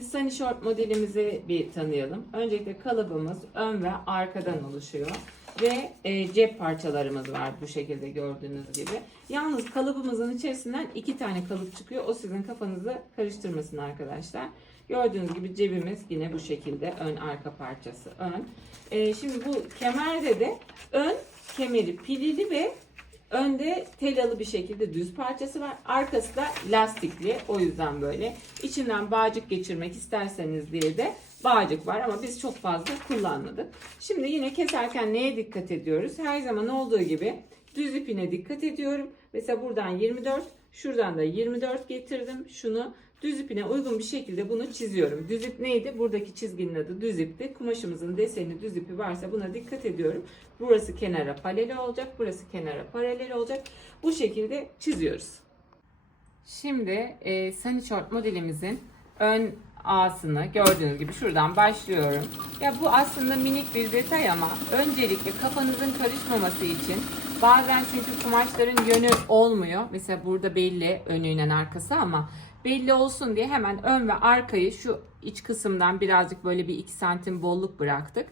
Şimdi Sunny Short modelimizi bir tanıyalım. Öncelikle kalıbımız ön ve arkadan oluşuyor. Ve e, cep parçalarımız var bu şekilde gördüğünüz gibi. Yalnız kalıbımızın içerisinden iki tane kalıp çıkıyor. O sizin kafanızı karıştırmasın arkadaşlar. Gördüğünüz gibi cebimiz yine bu şekilde ön arka parçası ön. E, şimdi bu kemerde de ön kemeri pilili ve Önde telalı bir şekilde düz parçası var. Arkası da lastikli. O yüzden böyle. İçinden bağcık geçirmek isterseniz diye de bağcık var ama biz çok fazla kullanmadık. Şimdi yine keserken neye dikkat ediyoruz? Her zaman olduğu gibi düz ipine dikkat ediyorum. Mesela buradan 24, şuradan da 24 getirdim. Şunu düz ipine uygun bir şekilde bunu çiziyorum. Düz ip neydi? Buradaki çizginin adı düz ipti. Kumaşımızın deseni düz ipi varsa buna dikkat ediyorum. Burası kenara paralel olacak. Burası kenara paralel olacak. Bu şekilde çiziyoruz. Şimdi e, Sunny Short modelimizin ön ağasını gördüğünüz gibi şuradan başlıyorum. Ya bu aslında minik bir detay ama öncelikle kafanızın karışmaması için bazen çünkü kumaşların yönü olmuyor. Mesela burada belli önüyle arkası ama belli olsun diye hemen ön ve arkayı şu iç kısımdan birazcık böyle bir 2 santim bolluk bıraktık.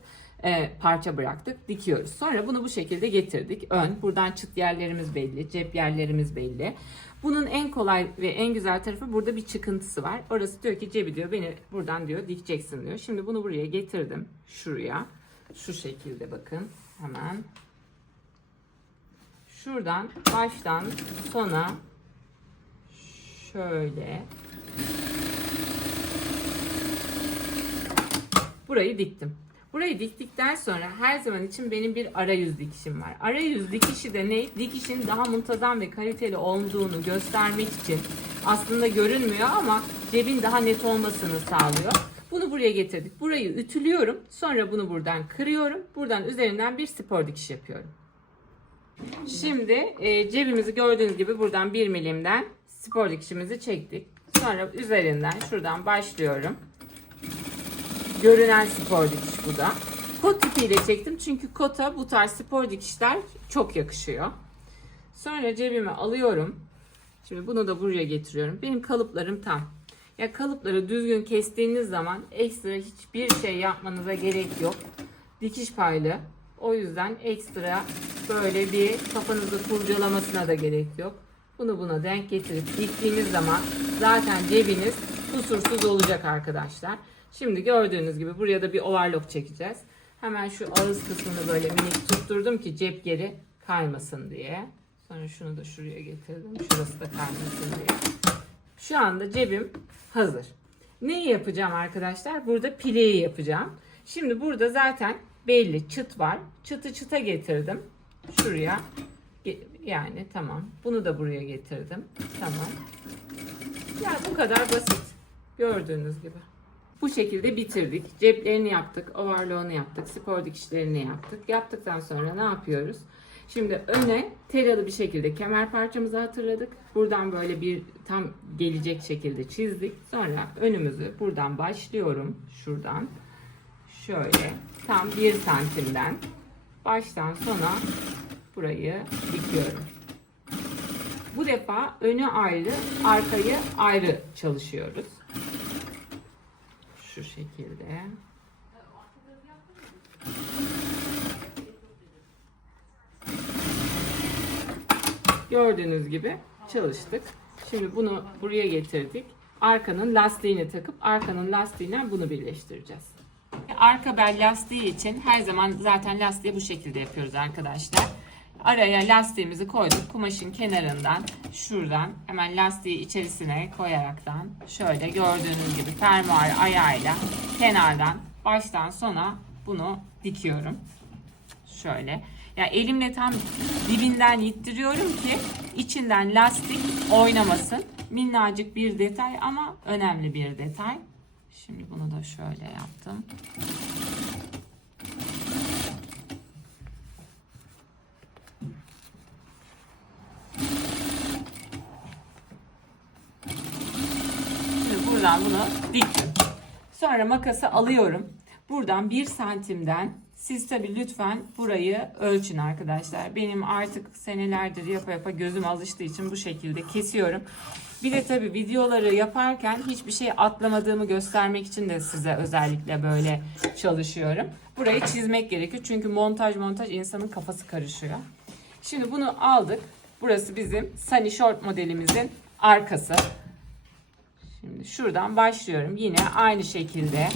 e, parça bıraktık. Dikiyoruz. Sonra bunu bu şekilde getirdik. Ön. Buradan çıt yerlerimiz belli. Cep yerlerimiz belli. Bunun en kolay ve en güzel tarafı burada bir çıkıntısı var. Orası diyor ki cebi diyor beni buradan diyor dikeceksin diyor. Şimdi bunu buraya getirdim. Şuraya. Şu şekilde bakın. Hemen. Şuradan baştan sona şöyle burayı diktim. Burayı diktikten sonra her zaman için benim bir arayüz dikişim var. Arayüz dikişi de ne? Dikişin daha muntazam ve kaliteli olduğunu göstermek için aslında görünmüyor ama cebin daha net olmasını sağlıyor. Bunu buraya getirdik. Burayı ütülüyorum. Sonra bunu buradan kırıyorum. Buradan üzerinden bir spor dikiş yapıyorum. Şimdi e, cebimizi gördüğünüz gibi buradan 1 milimden spor dikişimizi çektik. Sonra üzerinden şuradan başlıyorum. Görünen spor dikiş bu da. Kot ipiyle çektim çünkü kota bu tarz spor dikişler çok yakışıyor. Sonra cebime alıyorum. Şimdi bunu da buraya getiriyorum. Benim kalıplarım tam. Ya kalıpları düzgün kestiğiniz zaman ekstra hiçbir şey yapmanıza gerek yok. Dikiş paylı. O yüzden ekstra böyle bir kafanızı kurcalamasına da gerek yok. Bunu buna denk getirip diktiğiniz zaman zaten cebiniz kusursuz olacak arkadaşlar. Şimdi gördüğünüz gibi buraya da bir overlock çekeceğiz. Hemen şu ağız kısmını böyle minik tutturdum ki cep geri kaymasın diye. Sonra şunu da şuraya getirdim. Şurası da kaymasın diye. Şu anda cebim hazır. Neyi yapacağım arkadaşlar? Burada pileyi yapacağım. Şimdi burada zaten belli çıt var. Çıtı çıta getirdim. Şuraya. Yani tamam. Bunu da buraya getirdim. Tamam. Yani bu kadar basit. Gördüğünüz gibi. Bu şekilde bitirdik. Ceplerini yaptık, overlock'unu yaptık, spor dikişlerini yaptık. Yaptıktan sonra ne yapıyoruz? Şimdi öne telalı bir şekilde kemer parçamızı hatırladık. Buradan böyle bir tam gelecek şekilde çizdik. Sonra önümüzü buradan başlıyorum. Şuradan şöyle tam bir santimden baştan sona burayı dikiyorum. Bu defa önü ayrı, arkayı ayrı çalışıyoruz. Şu şekilde. Gördüğünüz gibi çalıştık. Şimdi bunu buraya getirdik. Arkanın lastiğini takıp arkanın lastiğiyle bunu birleştireceğiz. Arka bel lastiği için her zaman zaten lastiği bu şekilde yapıyoruz arkadaşlar. Araya lastiğimizi koyduk. Kumaşın kenarından şuradan hemen lastiği içerisine koyaraktan şöyle gördüğünüz gibi fermuar ayağıyla kenardan baştan sona bunu dikiyorum. Şöyle. Ya elimle tam dibinden ittiriyorum ki içinden lastik oynamasın. Minnacık bir detay ama önemli bir detay. Şimdi bunu da şöyle yaptım. Şimdi buradan bunu diktim. Sonra makası alıyorum. Buradan bir santimden siz tabi lütfen burayı ölçün arkadaşlar. Benim artık senelerdir yapa yapa gözüm alıştığı için bu şekilde kesiyorum. Bir de tabii videoları yaparken hiçbir şey atlamadığımı göstermek için de size özellikle böyle çalışıyorum. Burayı çizmek gerekiyor çünkü montaj montaj insanın kafası karışıyor. Şimdi bunu aldık. Burası bizim Sunny Short modelimizin arkası. Şimdi şuradan başlıyorum. Yine aynı şekilde.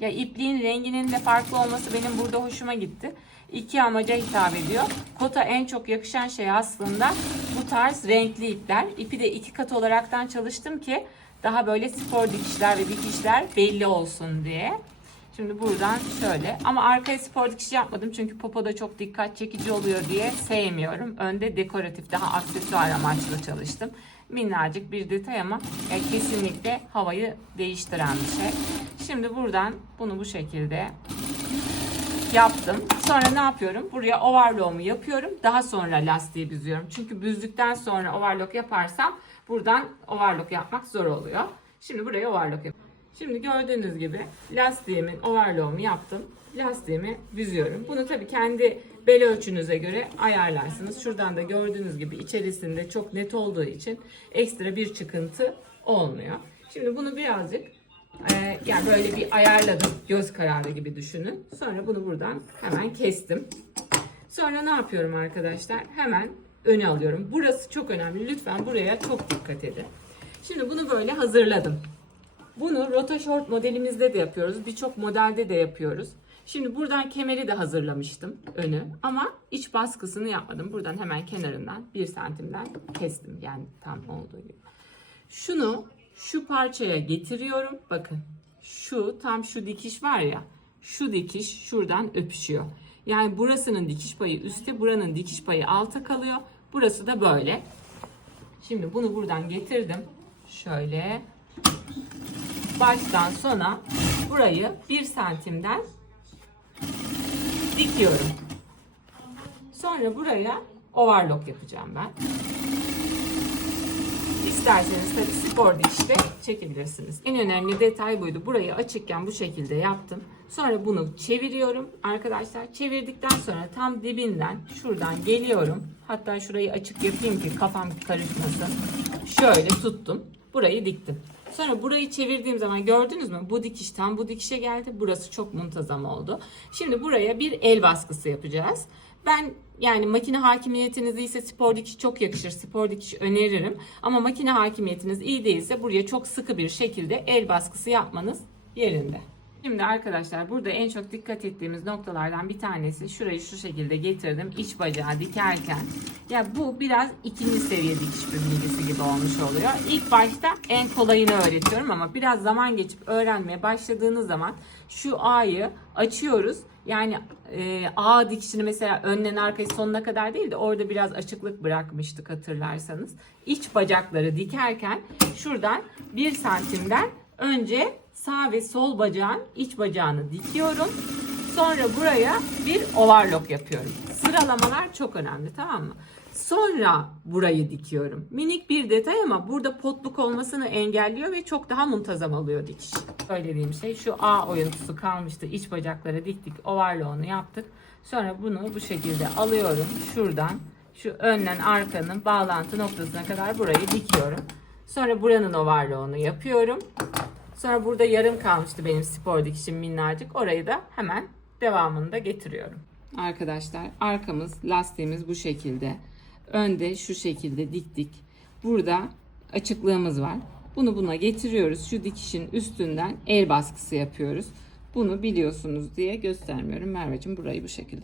Ya ipliğin renginin de farklı olması benim burada hoşuma gitti. İki amaca hitap ediyor. Kota en çok yakışan şey aslında bu tarz renkli ipler. İpi de iki kat olaraktan çalıştım ki daha böyle spor dikişler ve dikişler belli olsun diye. Şimdi buradan şöyle ama arkaya spor dikiş yapmadım çünkü popoda çok dikkat çekici oluyor diye sevmiyorum. Önde dekoratif daha aksesuar amaçlı çalıştım. Minnacık bir detay ama kesinlikle havayı değiştiren bir şey. Şimdi buradan bunu bu şekilde yaptım. Sonra ne yapıyorum? Buraya overlock'umu yapıyorum. Daha sonra lastiği büzüyorum. Çünkü büzdükten sonra overlock yaparsam buradan overlock yapmak zor oluyor. Şimdi buraya overlock yapıyorum. Şimdi gördüğünüz gibi lastiğimin overlock'umu yaptım. Lastiğimi büzüyorum. Bunu tabii kendi bel ölçünüze göre ayarlarsınız. Şuradan da gördüğünüz gibi içerisinde çok net olduğu için ekstra bir çıkıntı olmuyor. Şimdi bunu birazcık ee, yani böyle bir ayarladım. Göz kararı gibi düşünün. Sonra bunu buradan hemen kestim. Sonra ne yapıyorum arkadaşlar? Hemen öne alıyorum. Burası çok önemli. Lütfen buraya çok dikkat edin. Şimdi bunu böyle hazırladım. Bunu Rota Short modelimizde de yapıyoruz. Birçok modelde de yapıyoruz. Şimdi buradan kemeri de hazırlamıştım önü ama iç baskısını yapmadım. Buradan hemen kenarından bir santimden kestim. Yani tam olduğu gibi. Şunu şu parçaya getiriyorum. Bakın şu tam şu dikiş var ya şu dikiş şuradan öpüşüyor. Yani burasının dikiş payı üstte buranın dikiş payı alta kalıyor. Burası da böyle. Şimdi bunu buradan getirdim. Şöyle baştan sona burayı bir santimden dikiyorum. Sonra buraya overlock yapacağım ben. İsterseniz tabii spor dikişte çekebilirsiniz. En önemli detay buydu. Burayı açıkken bu şekilde yaptım. Sonra bunu çeviriyorum arkadaşlar. Çevirdikten sonra tam dibinden şuradan geliyorum. Hatta şurayı açık yapayım ki kafam karışmasın. Şöyle tuttum. Burayı diktim. Sonra burayı çevirdiğim zaman gördünüz mü? Bu dikiş tam bu dikişe geldi. Burası çok muntazam oldu. Şimdi buraya bir el baskısı yapacağız. Ben yani makine hakimiyetiniz iyiyse spor dikiş çok yakışır. Spor dikiş öneririm. Ama makine hakimiyetiniz iyi değilse buraya çok sıkı bir şekilde el baskısı yapmanız yerinde. Şimdi arkadaşlar burada en çok dikkat ettiğimiz noktalardan bir tanesi şurayı şu şekilde getirdim iç bacağı dikerken ya bu biraz ikinci seviye dikiş bilgisi gibi olmuş oluyor. İlk başta en kolayını öğretiyorum ama biraz zaman geçip öğrenmeye başladığınız zaman şu A'yı açıyoruz. Yani e, A dikişini mesela önden arkaya sonuna kadar değil de orada biraz açıklık bırakmıştık hatırlarsanız. İç bacakları dikerken şuradan bir santimden önce sağ ve sol bacağın iç bacağını dikiyorum. Sonra buraya bir overlock yapıyorum. Sıralamalar çok önemli tamam mı? Sonra burayı dikiyorum. Minik bir detay ama burada potluk olmasını engelliyor ve çok daha muntazam oluyor dikiş. Söylediğim şey şu A oyuntusu kalmıştı. İç bacaklara diktik. Overlock'unu yaptık. Sonra bunu bu şekilde alıyorum. Şuradan şu önden arkanın bağlantı noktasına kadar burayı dikiyorum. Sonra buranın overlock'unu yapıyorum. Sonra burada yarım kalmıştı benim spor dikişim minnacık. Orayı da hemen devamında getiriyorum. Arkadaşlar arkamız lastiğimiz bu şekilde. Önde şu şekilde diktik. Burada açıklığımız var. Bunu buna getiriyoruz. Şu dikişin üstünden el baskısı yapıyoruz. Bunu biliyorsunuz diye göstermiyorum. Merveciğim burayı bu şekilde